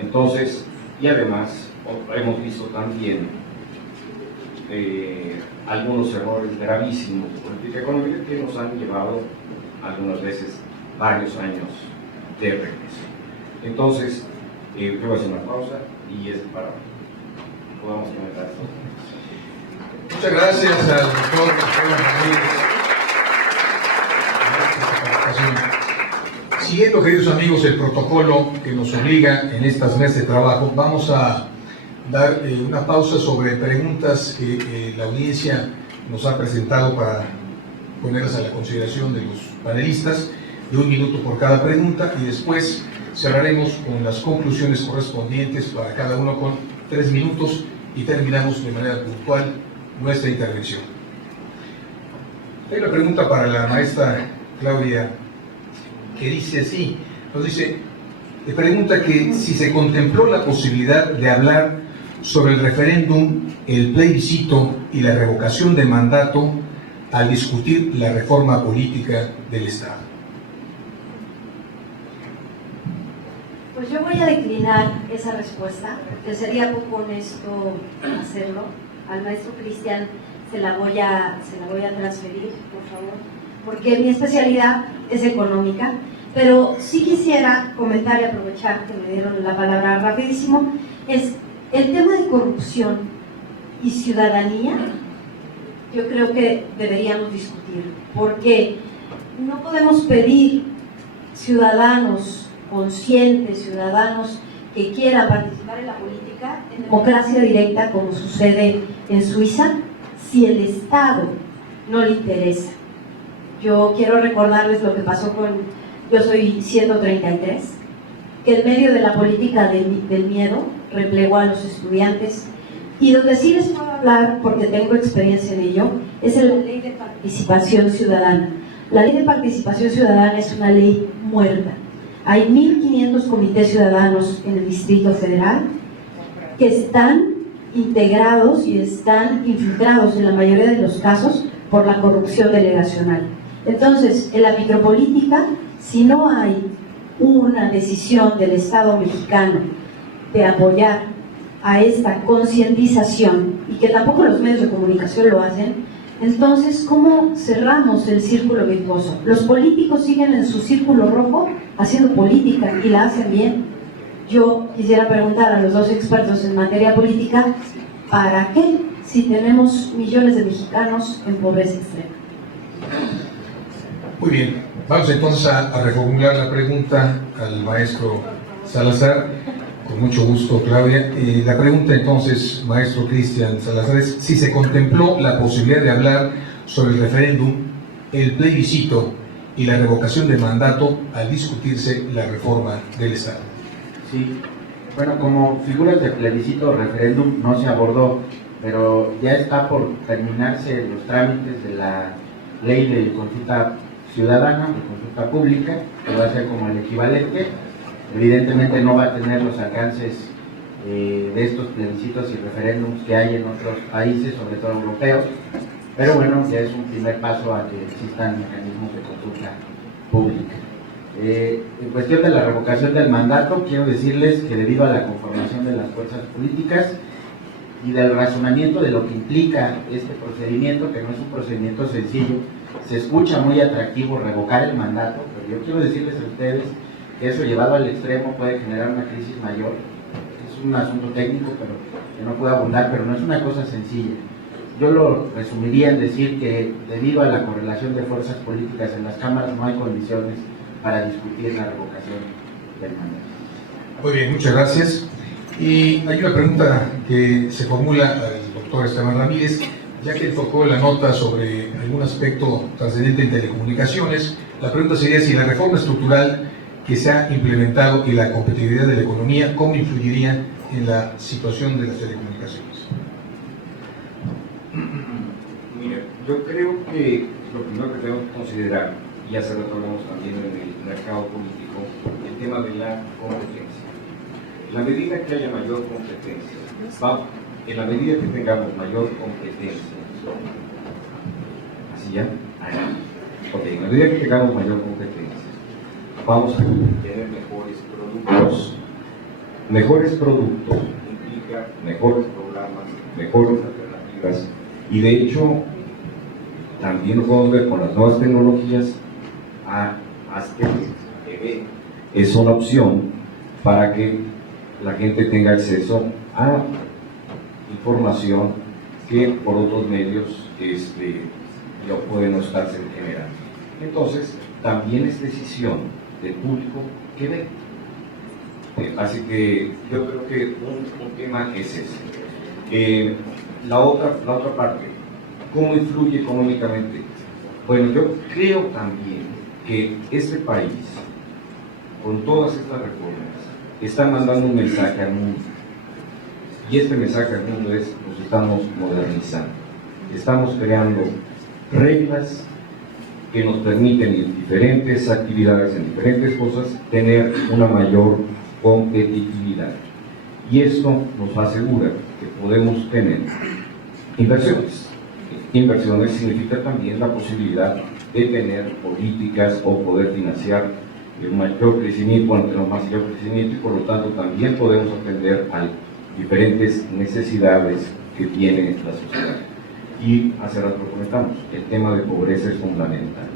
Entonces, y además, hemos visto también algunos errores gravísimos de política económica que nos han llevado algunas veces varios años de regreso. Entonces, yo voy a hacer una pausa y es para que podamos comentar esto. Muchas gracias al doctor Esteban Ramírez. Siguiendo, queridos amigos, el protocolo que nos obliga en estas mesas de trabajo, vamos a dar una pausa sobre preguntas que la audiencia nos ha presentado para ponerlas a la consideración de los panelistas, de 1 minuto por cada pregunta, y después cerraremos con las conclusiones correspondientes para cada uno con 3 minutos y terminamos de manera puntual nuestra intervención. Hay una pregunta para la maestra Claudia que dice así, nos dice, pregunta que si se contempló la posibilidad de hablar sobre el referéndum, el plebiscito y la revocación de mandato al discutir la reforma política del Estado. Pues yo voy a declinar esa respuesta, porque sería poco honesto hacerlo. Al maestro Cristian se la voy a transferir, por favor, porque mi especialidad es económica, pero sí quisiera comentar y aprovechar que me dieron la palabra rapidísimo, es el tema de corrupción y ciudadanía. Yo creo que deberíamos discutir, porque no podemos pedir ciudadanos conscientes, ciudadanos que quieran participar en la política en democracia directa, como sucede en Suiza, si el Estado no le interesa. Yo quiero recordarles lo que pasó con Yo Soy 133, que en medio de la política del miedo replegó a los estudiantes, y donde sí les puedo hablar, porque tengo experiencia en ello, es en la Ley de Participación Ciudadana. La Ley de Participación Ciudadana es una ley muerta. Hay 1.500 comités ciudadanos en el Distrito Federal que están integrados y están infiltrados en la mayoría de los casos por la corrupción delegacional. Entonces, en la micropolítica, si no hay una decisión del Estado mexicano de apoyar a esta concientización, y que tampoco los medios de comunicación lo hacen, entonces, ¿cómo cerramos el círculo virtuoso? Los políticos siguen en su círculo rojo haciendo política y la hacen bien. Yo quisiera preguntar a los dos expertos en materia política, ¿para qué si tenemos millones de mexicanos en pobreza extrema? Muy bien, vamos entonces a reformular la pregunta al maestro Salazar. Con mucho gusto, Claudia. La pregunta entonces, maestro Cristian Salazar, es si se contempló la posibilidad de hablar sobre el referéndum, el plebiscito y la revocación de mandato al discutirse la reforma del Estado. Sí, bueno, como figuras de plebiscito o referéndum no se abordó, pero ya está por terminarse los trámites de la ley de consulta ciudadana, de consulta pública, que va a ser como el equivalente. Evidentemente no va a tener los alcances de estos plebiscitos y referéndums que hay en otros países, sobre todo europeos, pero bueno, ya es un primer paso a que existan mecanismos de consulta pública. En cuestión de la revocación del mandato, quiero decirles que debido a la conformación de las fuerzas políticas y del razonamiento de lo que implica este procedimiento, que no es un procedimiento sencillo, se escucha muy atractivo revocar el mandato, pero yo quiero decirles a ustedes que eso llevado al extremo puede generar una crisis mayor. Es un asunto técnico, pero que no puedo abundar, pero no es una cosa sencilla. Yo lo resumiría en decir que debido a la correlación de fuerzas políticas en las cámaras no hay condiciones para discutir la revocación del mandato. Muy bien, muchas gracias. Y hay una pregunta que se formula al doctor Esteban Ramírez, ya que tocó la nota sobre algún aspecto trascendente en telecomunicaciones. La pregunta sería si la reforma estructural que se ha implementado y la competitividad de la economía, ¿cómo influiría en la situación de las telecomunicaciones? Mira, yo creo que lo primero que tenemos que considerar, y hace rato hablamos también en el mercado político, el tema de la competencia. En la medida que haya mayor competencia, en la medida que tengamos mayor competencia, ¿así ya? Ok, en la medida que tengamos mayor competencia, vamos a tener mejores productos. Mejores productos implica mejores programas, mejores alternativas, y de hecho también lo podemos ver con las nuevas tecnologías. Aztel TV es una opción para que la gente tenga acceso a información que por otros medios lo pueden no estarse generando. Entonces, también es decisión del público que ve. Así que yo creo que un tema es ese. La otra parte, ¿cómo influye económicamente? Bueno, yo creo también que este país, con todas estas reformas, está mandando un mensaje al mundo. Y este mensaje al mundo es: nos estamos modernizando. Estamos creando reglas que nos permiten en diferentes actividades, en diferentes cosas, tener una mayor competitividad. Y esto nos asegura que podemos tener inversiones. Inversiones significa también la posibilidad de tener políticas o poder financiar un mayor crecimiento, y por lo tanto también podemos atender a diferentes necesidades que tiene la sociedad. Y hace rato lo comentamos, el tema de pobreza es fundamental.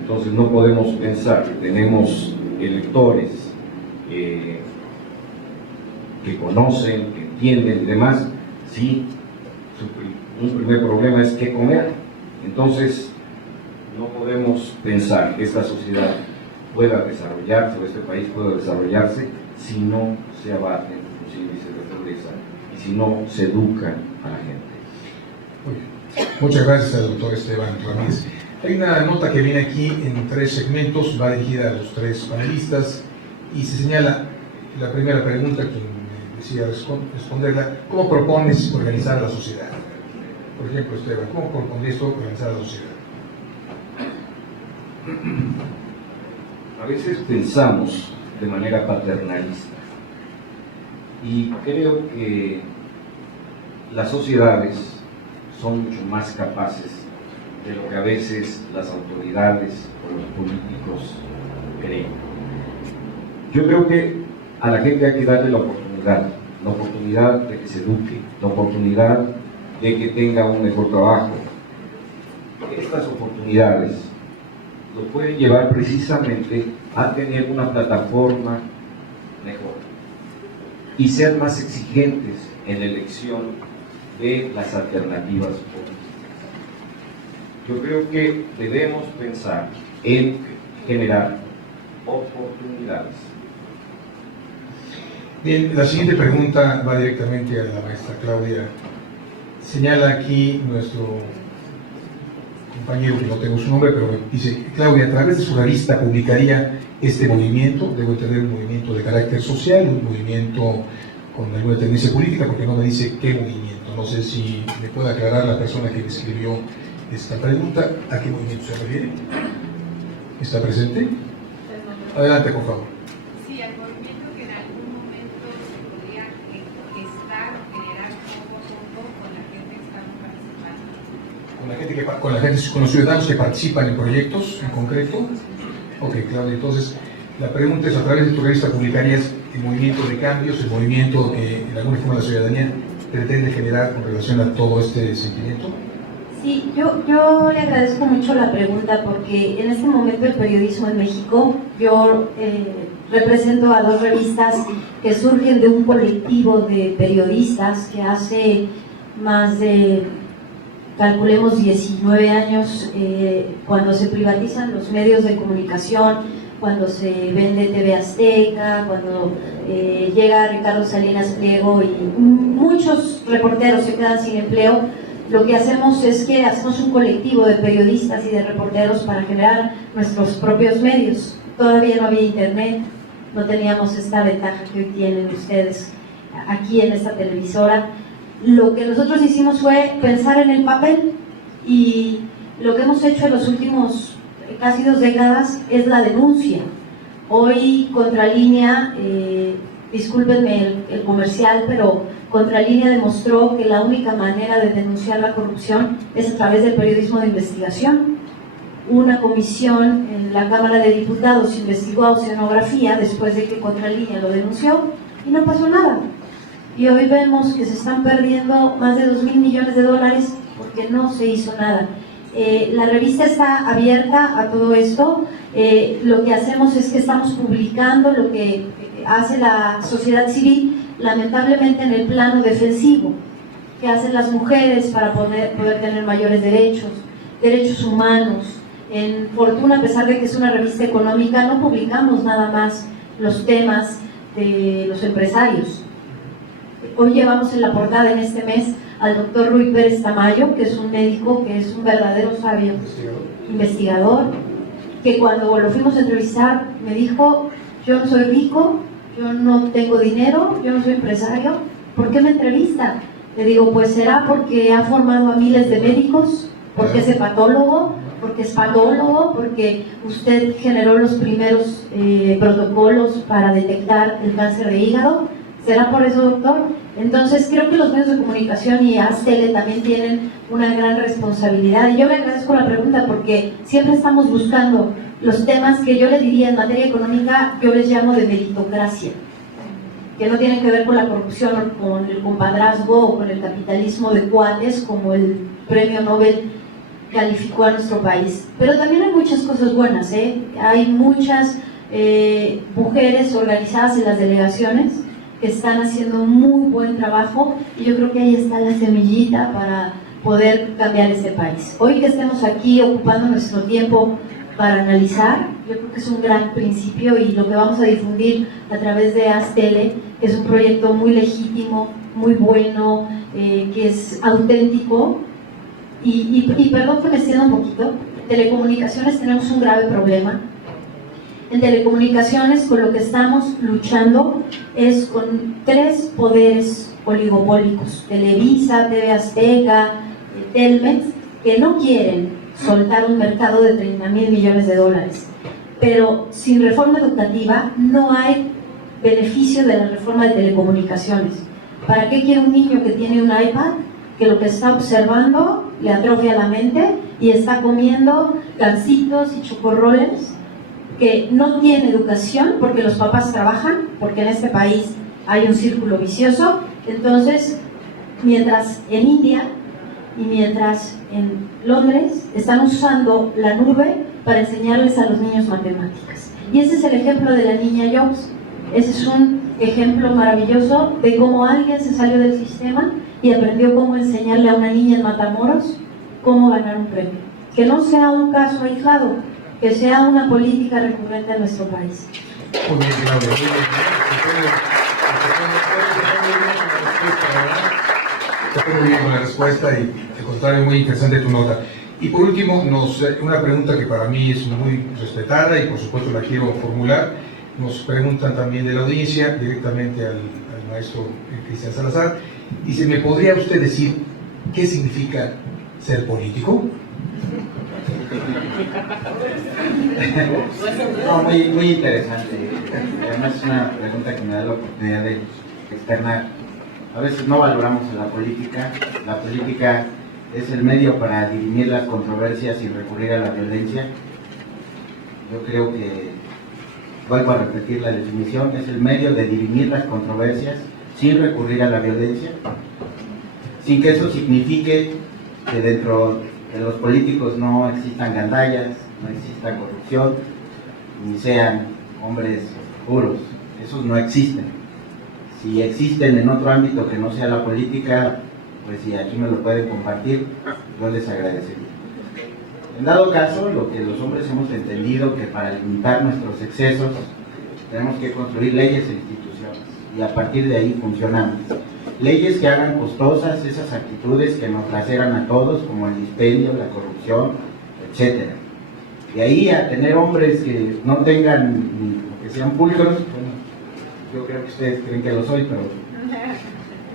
Entonces no podemos pensar que tenemos electores que conocen, que entienden y demás, si un primer problema es qué comer. Entonces no podemos pensar que esta sociedad pueda desarrollarse, o este país pueda desarrollarse, si no se abaten los índices de pobreza y si no se educa a la gente. Muy bien. Muchas gracias al doctor Esteban Ramírez. Hay una nota que viene aquí en 3 segmentos, va dirigida a los 3 panelistas y se señala la primera pregunta, quien decía responderla: ¿cómo propones organizar a la sociedad? Por ejemplo, Esteban, ¿cómo propondrías tú organizar a la sociedad? A veces pensamos de manera paternalista y creo que las sociedades son mucho más capaces de lo que a veces las autoridades o los políticos creen. Yo creo que a la gente hay que darle la oportunidad de que se eduque, la oportunidad de que tenga un mejor trabajo. Estas oportunidades lo pueden llevar precisamente a tener una plataforma mejor y ser más exigentes en la elección de las alternativas políticas. Yo creo que debemos pensar en generar oportunidades. Bien, la siguiente pregunta va directamente a la maestra Claudia. Señala aquí nuestro compañero, que no tengo su nombre, pero dice: Claudia, a través de su revista publicaría este movimiento, debo entender un movimiento de carácter social, un movimiento con alguna tendencia política, porque no me dice qué movimiento. No sé si me puede aclarar la persona que me escribió esta pregunta, ¿a qué movimiento se refiere? ¿Está presente? Adelante, por favor. Sí, al movimiento que en algún momento se podría gestar o generar poco a poco con la gente que estamos participando. Con los ciudadanos que participan en proyectos en concreto. Ok, Claudia, entonces la pregunta es: a través de tu revista publicarías el movimiento de cambios, el movimiento que en alguna forma la ciudadanía pretende generar con relación a todo este sentimiento. Sí, yo le agradezco mucho la pregunta, porque en este momento el periodismo en México, yo represento a 2 revistas que surgen de un colectivo de periodistas que hace más de, calculemos, 19 años, cuando se privatizan los medios de comunicación, cuando se vende TV Azteca, cuando llega Ricardo Salinas Pliego y muchos reporteros se quedan sin empleo. Lo que hacemos es que hacemos un colectivo de periodistas y de reporteros para generar nuestros propios medios. Todavía no había internet, no teníamos esta ventaja que hoy tienen ustedes aquí en esta televisora. Lo que nosotros hicimos fue pensar en el papel, y lo que hemos hecho en los últimos casi 2 décadas es la denuncia. Hoy Contralínea, discúlpenme el comercial, pero Contralínea demostró que la única manera de denunciar la corrupción es a través del periodismo de investigación. Una comisión en la Cámara de Diputados investigó Oceanografía después de que Contralínea lo denunció y no pasó nada. Y hoy vemos que se están perdiendo más de $2,000 millones porque no se hizo nada. La revista está abierta a todo esto. Lo que hacemos es que estamos publicando lo que hace la sociedad civil, lamentablemente en el plano defensivo, que hacen las mujeres para poder tener mayores derechos humanos. En Fortuna, a pesar de que es una revista económica, no publicamos nada más los temas de los empresarios. Hoy llevamos en la portada en este mes al doctor Rui Pérez Tamayo, que es un médico, que es un verdadero sabio investigador, que cuando lo fuimos a entrevistar me dijo: yo no soy rico, yo no tengo dinero, yo no soy empresario, ¿por qué me entrevista? Le digo: pues será porque ha formado a miles de médicos, porque es hepatólogo, porque es patólogo, porque usted generó los primeros protocolos para detectar el cáncer de hígado. ¿Será por eso, doctor? Entonces creo que los medios de comunicación y ASTELE también tienen una gran responsabilidad, y yo le agradezco la pregunta porque siempre estamos buscando los temas que yo le diría en materia económica, yo les llamo de meritocracia, que no tienen que ver con la corrupción o con el compadrazgo o con el capitalismo de cuates, como el premio Nobel calificó a nuestro país. Pero también hay muchas cosas buenas, hay muchas mujeres organizadas en las delegaciones que están haciendo muy buen trabajo, y yo creo que ahí está la semillita para poder cambiar este país. Hoy que estemos aquí ocupando nuestro tiempo para analizar, yo creo que es un gran principio, y lo que vamos a difundir a través de ASTELE es un proyecto muy legítimo, muy bueno, que es auténtico, y perdón que me extienda un poquito. Telecomunicaciones tenemos un grave problema. En telecomunicaciones, con lo que estamos luchando es con 3 poderes oligopólicos: Televisa, TV Azteca, Telmex, que no quieren soltar un mercado de $30,000 millones. Pero sin reforma educativa no hay beneficio de la reforma de telecomunicaciones. ¿Para qué quiere un niño que tiene un iPad, que lo que está observando le atrofia la mente y está comiendo gansitos y chocorroles, que no tiene educación porque los papás trabajan, porque en este país hay un círculo vicioso? Entonces, mientras en India y mientras en Londres están usando la nube para enseñarles a los niños matemáticas. Y ese es el ejemplo de la niña Jobs. Ese es un ejemplo maravilloso de cómo alguien se salió del sistema y aprendió cómo enseñarle a una niña en Matamoros cómo ganar un premio. Que no sea un caso aislado, que sea una política recurrente en nuestro país. Muy bien, Claudia. Se fue muy bien con la respuesta y, al contrario, muy interesante tu nota. Y por último, una pregunta que para mí es muy respetada y por supuesto la quiero formular. Nos preguntan también de la audiencia, directamente al maestro Cristian Salazar. Dice, ¿me podría usted decir qué significa ser político? No, muy interesante. Además es una pregunta que me da la oportunidad de externar. A veces no valoramos a la política. La política es el medio para dirimir las controversias sin recurrir a la violencia. Yo creo que, vuelvo a repetir la definición, es el medio de dirimir las controversias sin recurrir a la violencia, sin que eso signifique que dentro de los políticos no existan gandallas, no exista corrupción, ni sean hombres puros. Esos no existen. Si existen en otro ámbito que no sea la política, pues si aquí me lo pueden compartir, yo les agradecería. En dado caso, lo que los hombres hemos entendido, que para limitar nuestros excesos tenemos que construir leyes e instituciones, y a partir de ahí funcionamos. Leyes que hagan costosas esas actitudes que nos laceran a todos, como el dispendio, la corrupción, etc. De ahí a tener hombres que no tengan, que sean pulcros, bueno, yo creo que ustedes creen que lo soy, pero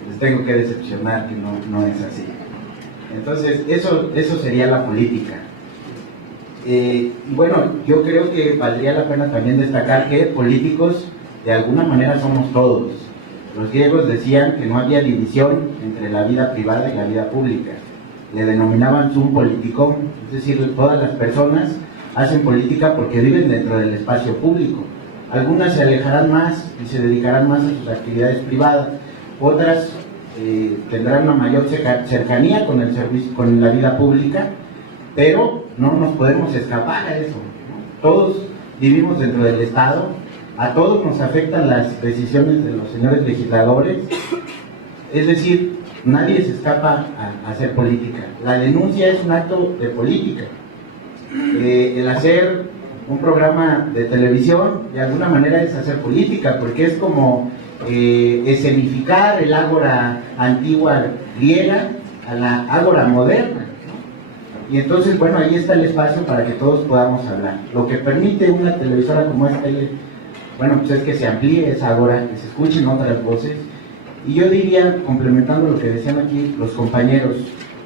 les tengo que decepcionar que no es así. Entonces, eso sería la política. Y bueno, yo creo que valdría la pena también destacar que políticos de alguna manera somos todos. Los griegos decían que no había división entre la vida privada y la vida pública. Le denominaban sum politikon, es decir, todas las personas hacen política porque viven dentro del espacio público. Algunas se alejarán más y se dedicarán más a sus actividades privadas, otras tendrán una mayor cercanía con el servicio, con la vida pública, pero no nos podemos escapar a eso, ¿no? Todos vivimos dentro del Estado, a todos nos afectan las decisiones de los señores legisladores, es decir, nadie se escapa a hacer política. La denuncia es un acto de política. El hacer un programa de televisión de alguna manera es hacer política, porque es como escenificar el ágora antigua griega a la ágora moderna, ¿no? Y entonces, bueno, ahí está el espacio para que todos podamos hablar. Lo que permite una televisora como esta, bueno, pues es que se amplíe esa ágora, que se escuchen otras voces. Y yo diría, complementando lo que decían aquí los compañeros,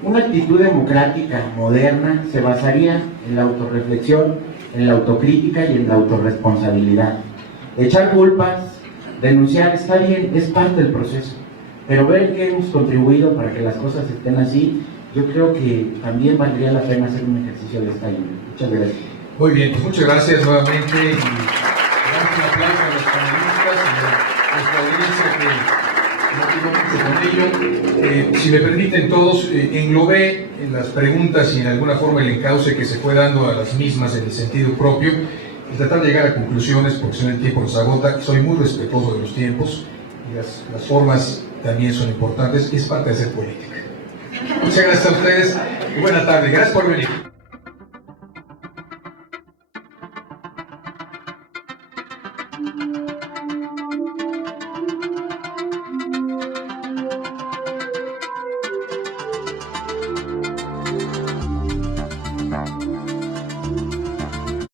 una actitud democrática moderna se basaría en la autorreflexión, en la autocrítica y en la autorresponsabilidad. Echar culpas, denunciar, está bien, es parte del proceso, pero ver en qué hemos contribuido para que las cosas estén así, yo creo que también valdría la pena hacer un ejercicio de esta índole. Muchas gracias. Muy bien, pues muchas gracias nuevamente y damos un aplauso a los panelistas y a nuestra audiencia que motivó mucho con ello. Si me permiten todos, englobé en las preguntas y en alguna forma el encauce que se fue dando a las mismas en el sentido propio, y tratar de llegar a conclusiones, porque si no el tiempo nos agota. Soy muy respetuoso de los tiempos y las formas también son importantes, es parte de hacer política. Muchas gracias a ustedes y buena tarde. Gracias por venir.